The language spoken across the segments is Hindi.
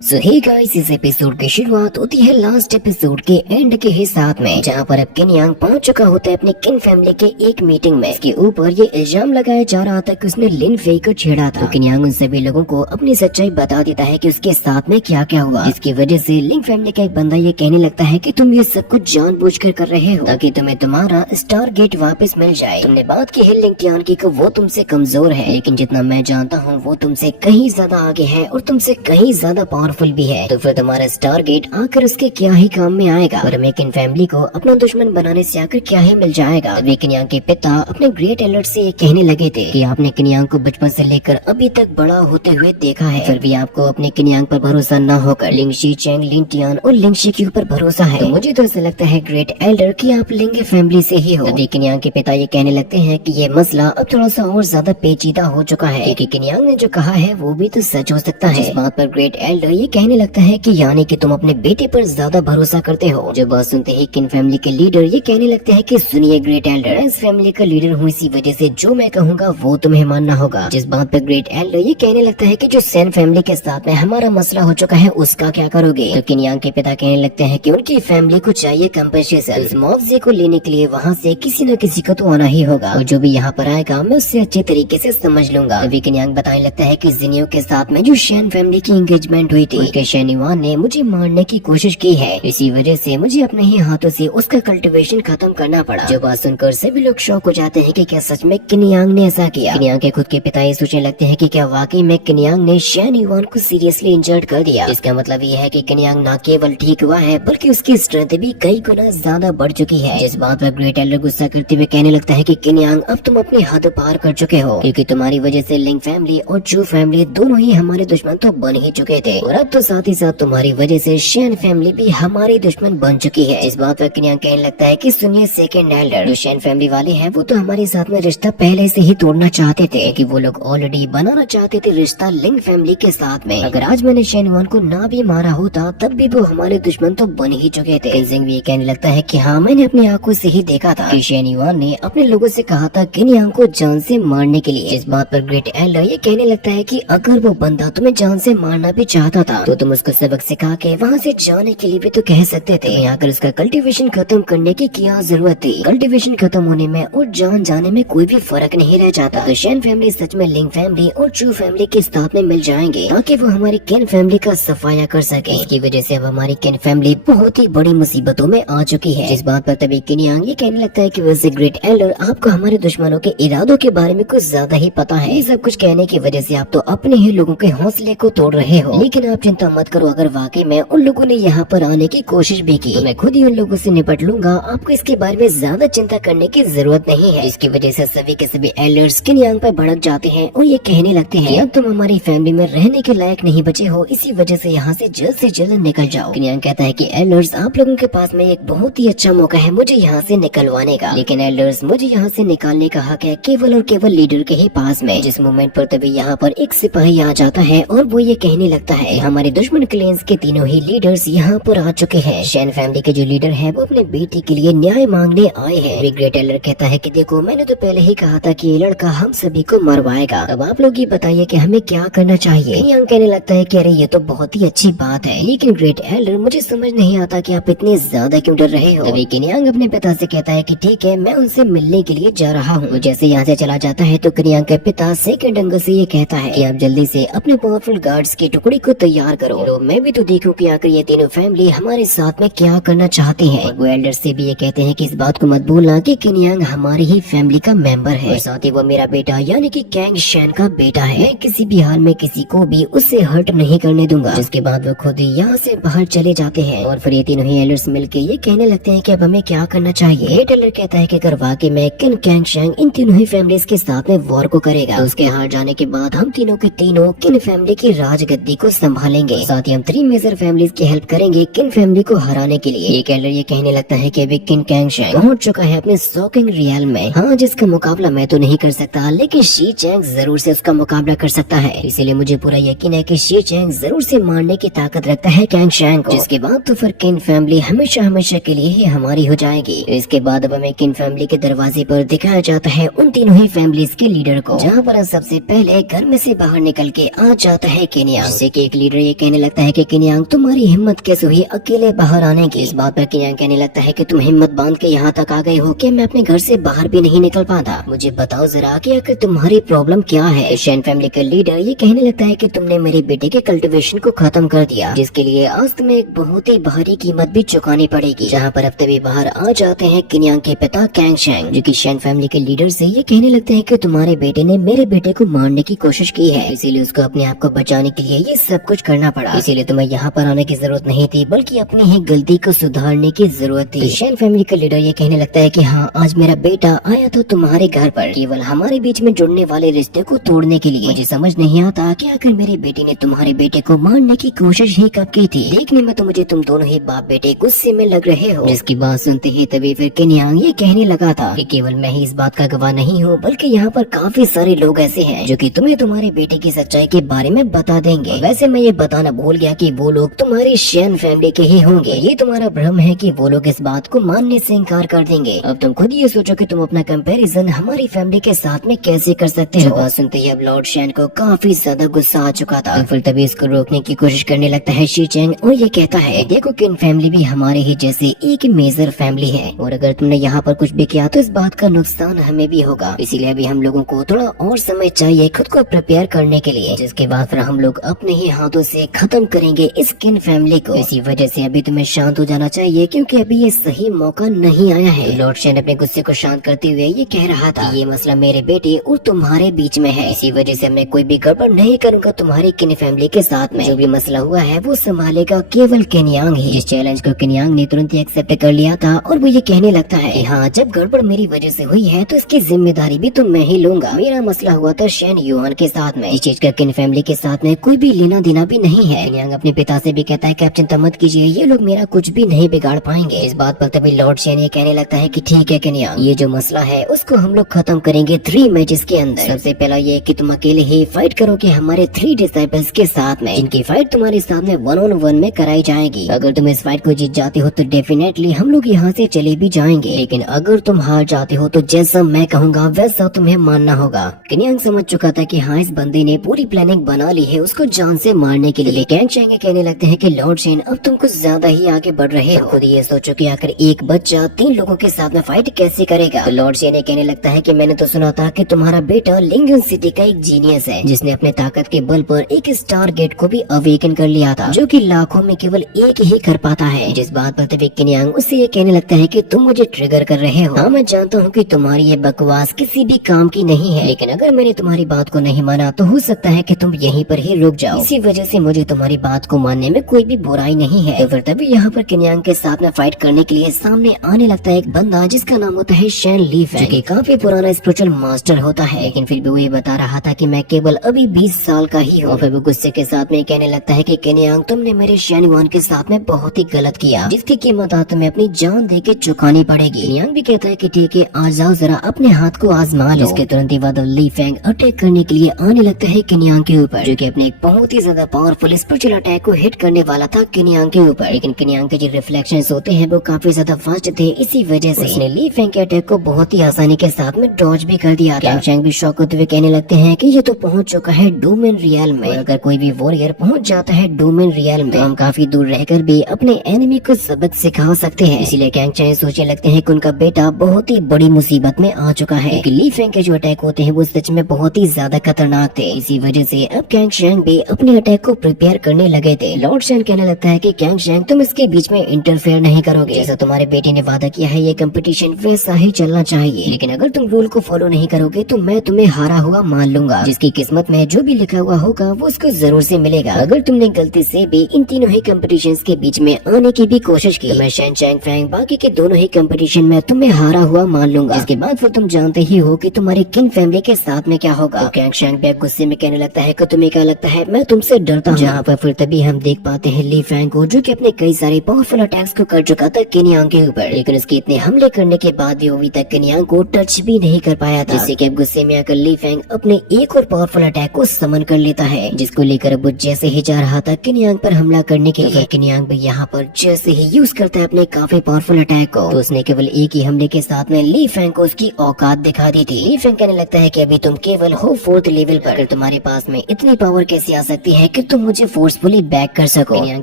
सो हे गाइस, इस एपिसोड की शुरुआत होती है लास्ट एपिसोड के एंड के ही साथ में, जहां पर अब किन यांग पहुंच चुका होता है अपने किन फैमिली के एक मीटिंग में। इसके ऊपर ये इल्जाम लगाया जा रहा था कि उसने लिन फेई को छेड़ा था। तो किन यांग उन सभी लोगों को अपनी सच्चाई बता देता है कि उसके साथ में क्या क्या हुआ, जिसकी वजह से लिन फैमिली का एक बंदा ये कहने लगता है कि तुम ये सब कुछ जानबूझकर कर रहे हो ताकि तुम्हें तुम्हारा स्टार गेट वापस मिल जाए। तुमने बात की है लिंग टियान की कि वो तुमसे कमजोर है, लेकिन जितना मैं जानता हूँ वो तुमसे कहीं ज्यादा आगे है और तुमसे कहीं ज्यादा पावरफुल भी है। तो फिर तुम्हारा स्टार गेट आकर उसके क्या ही काम में आएगा और हमें किन फैमिली को अपना दुश्मन बनाने से आकर क्या ही मिल जाएगा। तभी किन यांग के पिता अपने ग्रेट एलर्ट से ये कहने लगे थे कि आपने किन यांग को बचपन से लेकर अभी तक बड़ा होते हुए देखा है, फिर भी आपको अपने किन यांग पर भरोसा न होकर लिंग शी चैंग, लिंग टियान और लिंग शी के ऊपर भरोसा है। तो मुझे तो ऐसा लगता है ग्रेट एल्डर कि आप लिंग फैमिली से ही हो। तभी किन यांग के पिता ये कहने लगते हैं कि ये मसला अब थोड़ा सा और ज्यादा पेचीदा हो चुका है, क्योंकि किन यांग ने जो कहा है वो भी तो सच हो सकता है। इस बात पर ग्रेट एल्डर ये कहने लगता है कि यानी कि तुम अपने बेटे पर ज्यादा भरोसा करते हो। जो बात सुनते ही किन फैमिली के लीडर ये कहने लगते हैं कि सुनिए ग्रेट एल्डर, इस फैमिली का लीडर हूँ, इसी वजह से जो मैं कहूँगा वो तुम्हें मानना होगा। जिस बात पर ग्रेट एल्डर ये कहने लगता है कि जो सैन फैमिली के साथ में हमारा मसला हो चुका है उसका क्या करोगे। तो किन यांग के पिता कहने लगते हैं कि उनकी फैमिली को चाहिए कंपेंसेशन। इस मुआवजे को लेने के लिए वहाँ से किसी न किसी को तो आना ही होगा और जो भी यहाँ पर आएगा मैं उससे अच्छे तरीके से समझ लूंगा। तभी किन यांग बताने लगता है कि जिनियो के साथ में जो शैन फैमिली की एंगेजमेंट हुई थी, उनके शैनिवान ने मुझे मारने की कोशिश की है, इसी वजह से मुझे अपने ही हाथों से उसका कल्टीवेशन खत्म करना पड़ा। जो बात सुनकर सभी लोग शॉक हो जाते हैं कि क्या सच में किन यांग ने ऐसा किया। किन यांग के खुद के पिता ये सोचने लगते हैं कि क्या वाकई में किन यांग ने शैन युवान को सीरियसली इंजर्ड कर दिया। इसका मतलब ये है कि किन यांग न केवल ठीक हुआ है बल्कि उसकी स्ट्रेंथ भी कई गुना ज्यादा बढ़ चुकी है। जिस बात पर ग्रेट एल्डर गुस्सा करते हुए कहने लगता है कि किन यांग अब तुम अपनी हद पार कर चुके हो, क्योंकि तुम्हारी वजह से लिंग फैमिली और चू फैमिली दोनों ही हमारे दुश्मन तो बन ही चुके थे और अब तो साथ ही साथ तुम्हारी वजह से शैन फैमिली भी हमारी दुश्मन बन चुकी है। इस बात पर किन यांग कहने लगता है कि सुनिए सेकंड एल्डर, जो शैन फैमिली वाले हैं वो तो हमारे साथ में रिश्ता पहले से ही तोड़ना चाहते थे, कि वो लोग ऑलरेडी बनाना चाहते थे रिश्ता लिंग फैमिली के साथ में। अगर आज मैंने शैन युवान को ना भी मारा होता तब भी वो हमारे दुश्मन तो बन ही चुके थे। किन भी कहने लगता है कि हाँ, मैंने अपनी आंखों से ही देखा था कि शैन युवान ने अपने लोगों से कहा था किन यांग को जान से मारने के लिए। इस बात पर ग्रेट एल्डर ये कहने लगता है कि अगर वो बंदा तुम्हें जान से मारना भी चाहता था तो तुम उसको सबक सिखा के वहाँ से जाने के लिए भी तो कह सकते थे। यहाँ कर उसका कल्टीवेशन खत्म करने की क्या जरूरत थी। कल्टीवेशन खत्म होने में और जान जाने में कोई भी फर्क नहीं रह जाता। तो शैन फैमिली सच में लिंग फैमिली और चू फैमिली के साथ में मिल जाएंगे ताकि वो हमारी किन फैमिली का सफाया कर सके। इसकी वजह से अब हमारी किन फैमिली बहुत ही बड़ी मुसीबतों में आ चुकी है। इस बात पर तभी किन यांग ये कहने लगता है कि वैसे ग्रेट एल्डर, आपको हमारे दुश्मनों के इरादों के बारे में कुछ ज्यादा ही पता है। ये सब कुछ कहने की वजह से आप तो अपने ही लोगों के हौसले को तोड़ रहे हो, लेकिन आप चिंता मत करो, अगर वाकई में उन लोगों ने यहाँ पर आने की कोशिश भी की तो मैं खुद ही उन लोगों से निपट लूंगा। आपको इसके बारे में ज्यादा चिंता करने की जरूरत नहीं है। इसकी वजह से सभी के सभी एल्डर्स किन यांग पर भड़क जाते हैं और ये कहने लगते हैं अब तुम हमारी फैमिली में रहने के लायक नहीं बचे हो, इसी वजह से यहाँ से जल्द निकल जाओ। किन यांग कहता है कि एल्डर्स, आप लोगों के पास में एक बहुत ही अच्छा मौका है मुझे यहाँ से निकलवाने का, लेकिन एल्डर्स मुझे यहाँ से निकालने का हक है केवल और केवल लीडर के ही पास में। जिस मोमेंट पर तभी यहाँ पर एक सिपाही आ जाता है और वो ये कहने लगता है हमारे दुश्मन क्लेन्स के तीनों ही लीडर्स यहाँ पर आ चुके हैं। शैन फैमिली के जो लीडर है वो अपने बेटे के लिए न्याय मांगने आए हैं। ग्रेट एल्डर कहता है कि देखो, मैंने तो पहले ही कहा था कि ये लड़का हम सभी को मरवाएगा, अब आप लोग ये बताइए कि हमें क्या करना चाहिए। यांग कहने लगता है कि अरे ये तो बहुत ही अच्छी बात है, लेकिन ग्रेट एल्डर मुझे समझ नहीं आता कि आप इतने ज्यादा क्यों डर रहे हो। तभी किन यांग अपने पिता से कहता है कि ठीक है, मैं उनसे मिलने के लिए जा रहा हूँ। जैसे यहाँ से चला जाता है तो किन यांग के पिता सेकंड अंगल से ये कहता है कि आप जल्दी से अपने पावरफुल गार्ड्स की टुकड़ी को तैयार करो, तो मैं भी तो देखूं कि आखिर ये तीनों फैमिली हमारे साथ में क्या करना चाहती है। वो एल्डर से भी ये कहते हैं कि इस बात को मत भूलना कि किन यांग हमारी ही फैमिली का मेंबर है और साथ ही वो मेरा बेटा यानी कि कैंग शैन का बेटा है। मैं किसी भी हाल में किसी को भी उससे हर्ट नहीं करने दूंगा। जिसके बाद वो खुद ही यहाँ से बाहर चले जाते हैं और फिर ये तीनों ही एल्डर्स मिलके ये कहने लगते हैं कि अब हमें क्या करना चाहिए। ग्रेट एल्डर कहता है कि अगर वाकई में किन कैंग शैंग इन तीनों ही फैमिलीज के साथ में वॉर को करेगा तो उसके हार जाने के बाद हम तीनों के तीनों किन फैमिली की राजगद्दी को संभालेंगे। साथ ही हम 3 मेजर फैमिलीज की हेल्प करेंगे किन फैमिली को हराने के लिए। एक एल्डर ये कहने लगता है कि अभी किन कैंग शैंग पहुंच चुका है अपने शॉकिंग रियल में। हाँ, जिसका मुकाबला मैं तो नहीं कर सकता, लेकिन शी चैंग जरूर से उसका मुकाबला कर सकता है। इसीलिए मुझे पूरा यकीन है कि शी चैंग जरूर से मारने की ताकत रखता है कैंग शैंग को। जिसके बाद तो फिर किन फैमिली हमेशा हमेशा के लिए ही हमारी हो जाएगी। इसके बाद अब हमें किन फैमिली के दरवाजे पर दिखाया जाता है उन तीनों ही फैमिलीज के लीडर को, जहाँ पर सबसे पहले घर में से बाहर निकल के आ जाता है किन यांग, जिससे कि एक लीडर ये कहने लगता है कि किन्यांग तुम्हारी हिम्मत कैसे हुई अकेले बाहर आने की। इस बात पर किन्यांग कहने लगता है कि तुम हिम्मत बांध के यहाँ तक आ गए हो कि मैं अपने घर से बाहर भी नहीं निकल पाता। मुझे बताओ जरा कि आखिर तुम्हारी प्रॉब्लम क्या है। शैन फैमिली का लीडर ये कहने लगता है कि तुमने मेरे बेटे के कल्टीवेशन को खत्म कर दिया, जिसके लिए आज तुम्हें एक बहुत ही भारी कीमत भी चुकानी पड़ेगी। जहाँ पर अब तभी बाहर आ जाते हैं किन्यांग के पिता कैंग शैंग, जो कि शैन फैमिली के लीडर से ये कहने लगते हैं कि तुम्हारे बेटे ने मेरे बेटे को मारने की कोशिश की है, इसीलिए उसको अपने आप को बचाने के लिए ये सब कुछ करना पड़ा। इसीलिए तुम्हें यहाँ पर आने की जरूरत नहीं थी, बल्कि अपनी ही गलती को सुधारने की जरूरत थी। शैन फैमिली का लीडर ये कहने लगता है कि हाँ, आज मेरा बेटा आया तो तुम्हारे घर पर केवल हमारे बीच में जुड़ने वाले रिश्ते को तोड़ने के लिए। मुझे समझ नहीं आता कि आखिर मेरी बेटी ने तुम्हारे बेटे को मारने की कोशिश ही कब की थी। देखने में तो मुझे तुम दोनों ही बाप बेटे गुस्से में लग रहे हो। जिसकी बात सुनते ही तभी फिर किन्यांग ये कहने लगा था कि केवल मैं ही इस बात का गवाह नहीं हूँ, बल्कि यहाँ पर काफी सारे लोग ऐसे हैं जो कि तुम्हें तुम्हारे बेटे की सच्चाई के बारे में बता देंगे। वैसे मैं ये बताना भूल गया कि वो लोग तुम्हारी शैन फैमिली के ही होंगे। ये तुम्हारा भ्रम है कि वो लोग इस बात को मानने से इनकार कर देंगे। अब तुम खुद ये सोचो कि तुम अपना कंपैरिजन हमारी फैमिली के साथ में कैसे कर सकते हो। बात सुनते ही अब लॉर्ड शैन को काफी ज्यादा गुस्सा आ चुका था। फिर तभी इसको रोकने की कोशिश करने लगता है शी चैंग और ये कहता है देखो किन फैमिली भी हमारे ही जैसे एक मेजर फैमिली है, और अगर तुमने यहाँ पर कुछ भी किया तो इस बात का नुकसान हमें भी होगा। इसीलिए अभी हम लोगों को थोड़ा और समय चाहिए खुद को प्रिपेयर करने के लिए, जिसके बाद फिर हम लोग अपने ही हाथों से खत्म करेंगे इस किन फैमिली को। इसी वजह से अभी तुम्हें शांत हो जाना चाहिए, क्योंकि अभी ये सही मौका नहीं आया है। लॉर्ड शैन अपने गुस्से को शांत करते हुए ये कह रहा था ये मसला मेरे बेटे और तुम्हारे बीच में है, इसी वजह से मैं कोई भी गड़बड़ नहीं करूंगा तुम्हारी किन फैमिली के साथ में। जो भी मसला हुआ है वो संभालेगा केवल किन्यांग ही। इस चैलेंज को किन्यांग ने तुरंत ही एक्सेप्ट कर लिया था और वो ये कहने लगता है हाँ, जब गड़बड़ मेरी वजह से हुई है तो इसकी जिम्मेदारी भी तो मैं ही लूंगा। मेरा मसला हुआ था शैन युआन के साथ में, इस चीज का किन फैमिली के साथ में कोई भी लेना देना भी नहीं है। किन्यांग अपने पिता से भी कहता है कि आप चिंता मत कीजिए, ये लोग मेरा कुछ भी नहीं बिगाड़ पाएंगे। इस बात पर तभी लॉर्ड शैन ये कहने लगता है कि ठीक है किन्यांग, ये जो मसला है उसको हम लोग खत्म करेंगे 3 मैचेस के अंदर। सबसे पहला ये कि तुम अकेले ही फाइट करोगे हमारे 3 डिसाइपल्स के साथ में, जिनकी फाइट तुम्हारे सामने 1-on-1 में कराई जाएगी। अगर तुम इस फाइट को जीत जाते हो तो डेफिनेटली हम लोग यहाँ से चले भी जाएंगे, लेकिन अगर तुम हार जाते हो तो जैसा मैं कहूँगा वैसा तुम्हें मानना होगा। किन्यांग समझ चुका था कि हाँ, इस बंदे ने पूरी प्लानिंग बना ली है उसको जान से मारने के लिए। कैंग शैंग कहने लगते हैं कि लॉर्ड शैन अब तुम कुछ ज्यादा ही आगे बढ़ रहे हो। खुद ये सोचो कि आखिर एक बच्चा 3 लोगों के साथ में फाइट कैसे करेगा। तो लॉर्ड शैन कहने लगता है कि मैंने तो सुना था कि तुम्हारा बेटा लिंगन सिटी का एक जीनियस है, जिसने अपने ताकत के बल पर एक स्टार गेट को भी अवेकन कर लिया था, जो कि लाखों में केवल एक ही कर पाता है। जिस बात पर तभी किन्यांग उससे ये कहने लगता है कि तुम मुझे ट्रिगर कर रहे हो। हाँ, मैं जानता हूँ कि तुम्हारी ये बकवास किसी भी काम की नहीं है, लेकिन अगर मैंने तुम्हारी बात को नहीं माना तो हो सकता है कि तुम यहीं पर ही रुक जाओ। इसी वजह से मुझे तुम्हारी बात को मानने में कोई भी बुराई नहीं है। तो फिर तभी यहाँ पर किन्यांग के साथ में फाइट करने के लिए सामने आने लगता है एक बंदा जिसका नाम होता है शैन ली फैंग, जो कि काफी पुराना स्पिरिचुअल मास्टर होता है, लेकिन फिर भी वो ये बता रहा था कि मैं केवल अभी 20 साल का ही हूँ। फिर वो गुस्से के साथ में कहने लगता है कि किन्यांग, तुमने मेरे शैन युआन के साथ में बहुत ही गलत किया, जिसकी कीमत आज तुम्हें अपनी जान दे के चुकानी पड़ेगी। किन्यांग भी कहता है कि ठीक है, आ जाओ जरा अपने हाथ को आजमा लो। इसके तुरंत ही बाद ली फैंग अटैक करने के लिए आने लगता है किन्यांग के ऊपर, जो कि अपने एक बहुत ही ज्यादा पावरफुल स्पिरिचुअल अटैक को हिट करने वाला था किन्यांग के ऊपर, लेकिन किन्यांग के जो रिफ्लेक्शंस होते हैं वो काफी ज्यादा फास्ट थे। इसी वजह से उसने ली फैंग के अटैक को बहुत ही आसानी के साथ में डॉज भी कर दिया। कैंग शैंग भी शॉक होते हुए कहने लगते हैं कि ये तो पहुंच चुका है डोमेन रियल में, और अगर कोई भी वॉरियर पहुंच जाता है डोमेन रियल में तो हम काफी दूर रहकर भी अपने एनिमी को सबक सिखा सकते हैं। इसीलिए कैंग शैंग सोचने लगते हैं कि उनका बेटा बहुत ही बड़ी मुसीबत में आ चुका है। ली फैंग के जो अटैक होते हैं वो सच में बहुत ही ज्यादा खतरनाक थे। इसी वजह से अब कैंग शैंग भी अपने अटैक को प्रिपेयर करने लगे थे। लॉर्ड शैन कहने लगता है कि कैंग शैंग, तुम इसके बीच में इंटरफेयर नहीं करोगे। जैसा तुम्हारे बेटे ने वादा किया है ये कंपटीशन वैसा ही चलना चाहिए, लेकिन अगर तुम रूल को फॉलो नहीं करोगे तो मैं तुम्हें हारा हुआ मान लूंगा। जिसकी किस्मत में जो भी लिखा हुआ होगा वो उसको जरूर से मिलेगा। अगर तुमने गलती से भी इन तीनों ही कंपटीशंस के बीच में आने की भी कोशिश की तो मैं शैन चैंग फैंग बाकी के दोनों ही कंपटीशन में तुम्हें हारा हुआ मान लूंगा। इसके बाद फिर तुम जानते ही हो कि तुम्हारे किन फैमिली के साथ में क्या होगा। तो कैंग शैंग बैग गुस्से में कहने लगता है कि तुम्हें क्या लगता है मैं तुमसे डरता हूँ। जहाँ पर फिर तभी हम देख पाते हैं ली फैंग को, जो कि अपने कई सारे पावरफुल अटैक्स को कर चुका था किन्यांग के ऊपर, लेकिन उसके इतने हमले करने के बाद भी अभी तक किन्यांग को टच भी नहीं कर पाया था। जिससे कि अब गुस्से में आकर ली फैंग अपने एक और पावरफुल अटैक को समन कर लेता है, जिसको लेकर अब वो जैसे ही जा रहा था किन्यांग पर हमला करने के लिए, किन्यांग भी यहाँ पर जैसे ही यूज करता है अपने काफी पावरफुल अटैक को, तो उसने केवल एक ही हमले के साथ में ली फैंग को उसकी औकात दिखा दी थी। ली फैंग कहने लगता है कि अभी तुम केवल हो 4th लेवल पर, तुम्हारे पास में इतनी पावर कैसे आ सकती है कि तुम मुझे फोर्सफुली बैक कर सको। किन यांग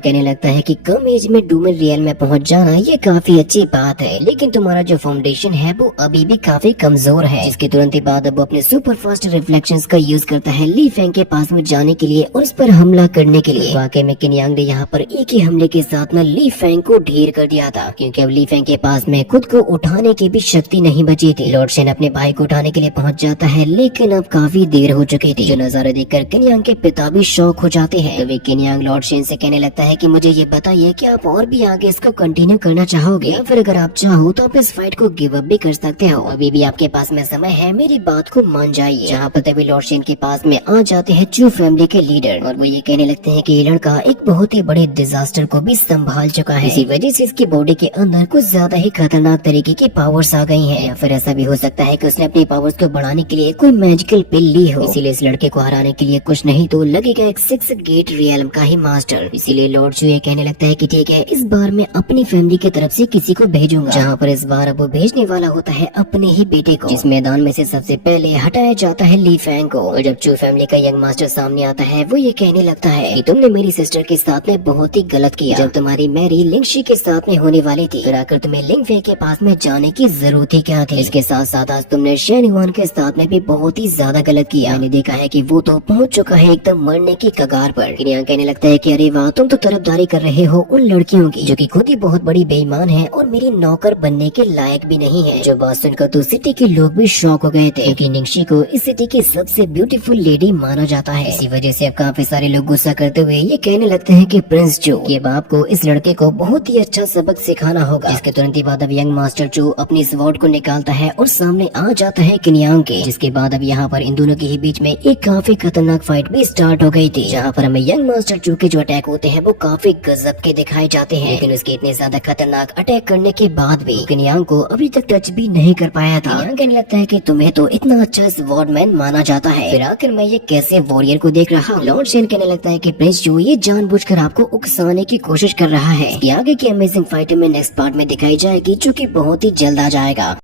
कहने लगता है कि कम एज में डूमन रियल में पहुंच जाना ये काफी अच्छी बात है, लेकिन तुम्हारा जो फाउंडेशन है वो अभी भी काफी कमजोर है। जिसके तुरंत ही बाद अब वो अपने सुपर फास्ट रिफ्लेक्शंस का यूज करता है ली फेंग के पास में जाने के लिए और उस पर हमला करने के लिए। वाकई में किन यांग ने यहाँ पर एक ही हमले के साथ न ली फेंग को ढेर कर दिया था, क्योंकि अब ली फेंग के पास में खुद को उठाने की भी शक्ति नहीं बची थी। लॉर्ड शेन अपने भाई को उठाने के लिए पहुंच जाता है, लेकिन अब काफी देर हो चुकी थी। जो नजारा देखकर किन यांग के पिता भी शॉक हो जाते हैं। तभी किन यांग लॉर्ड शेन से कहने लगता है कि मुझे ये बताइए कि आप और भी आगे इसको कंटिन्यू करना चाहोगे, या फिर अगर आप चाहो तो आप इस फाइट को गिव अप भी कर सकते हो। अभी भी आपके पास में समय है, मेरी बात को मान जाइए। जहाँ पर तभी लॉर्ड शेन के पास में आ जाते हैं चू फैमिली के लीडर, और वो ये कहने लगते हैं कि ये लड़का एक बहुत ही बड़े डिजास्टर को भी संभाल चुका है। इसी वजह से इसकी बॉडी के अंदर कुछ ज्यादा ही खतरनाक तरीके की पावर्स आ गई हैं, या फिर ऐसा भी हो सकता है कि उसने अपनी पावर्स को बढ़ाने के लिए कोई मैजिकल पिल ली हो। इसीलिए इस लड़के को हराने के लिए कुछ नहीं तो लगेगा एक 6 गेट रियल्म का ही मास्टर। इसीलिए लॉर्ड चू ये कहने लगता है कि ठीक है, इस बार मैं अपनी फैमिली की तरफ से किसी को भेजूंगा। जहाँ पर इस बार अब वो भेजने वाला होता है अपने ही बेटे को, जिस मैदान में से सबसे पहले हटाया जाता है ली फेंग को। और जब चू फैमिली का यंग मास्टर सामने आता है, वो ये कहने लगता है कि तुमने मेरी सिस्टर के साथ में बहुत ही गलत किया। जब तुम्हारी मैरी लिंगशी के साथ में होने वाली थी, फिर आकर तुम्हें लिंग फे के पास में जाने की जरूरत ही क्या थी। इसके साथ साथ आज तुमने शेन युआन के साथ में भी बहुत ही ज्यादा गलत किया। मैंने देखा है कि वो तो पहुंच चुका है एकदम मरने की कगार पर। किन यांग कहने लगता है कि अरे वाह, तुम तो तरफदारी कर रहे हो उन लड़कियों की जो कि खुद ही बहुत बड़ी बेईमान है और मेरी नौकर बनने के लायक भी नहीं है। जो बात सुनकर तो सिटी के लोग भी शॉक हो गए थे, क्योंकि निंगशी को इस सिटी की सबसे ब्यूटीफुल लेडी माना जाता है। इसी वजह से अब काफी सारे लोग गुस्सा करते हुए ये कहने लगते हैं कि प्रिंस चू के बाप को इस लड़के को बहुत ही अच्छा सबक सिखाना होगा। इसके तुरंत ही बाद अब यंग मास्टर चू अपनी स्वॉर्ड को निकालता है और सामने आ जाता है किन यांग के। जिसके बाद अब यहाँ पर इन दोनों के ही बीच में एक काफी खतरनाक फाइट भी स्टार्ट हो गई थी, जहाँ पर हमें यंग मास्टर चू के जो अटैक होते हैं वो काफी गजब के दिखाए जाते हैं। लेकिन उसके इतने ज्यादा खतरनाक अटैक करने के बाद भी किन यांग को अभी तक टच भी नहीं कर पाया था। किन यांग कहने लगता है कि तुम्हें तो इतना अच्छा स्वॉर्डमैन माना जाता है, फिर आखिर मैं ये कैसे वॉरियर को देख रहा हूँ। लॉर्ड शेन कहने लगता है कि प्रिंस चू ये जानबूझकर आपको उकसाने की कोशिश कर रहा है। इसकी आगे की अमेजिंग फाइट में नेक्स्ट पार्ट में दिखाई जाएगी, जो कि बहुत ही जल्द आ जाएगा।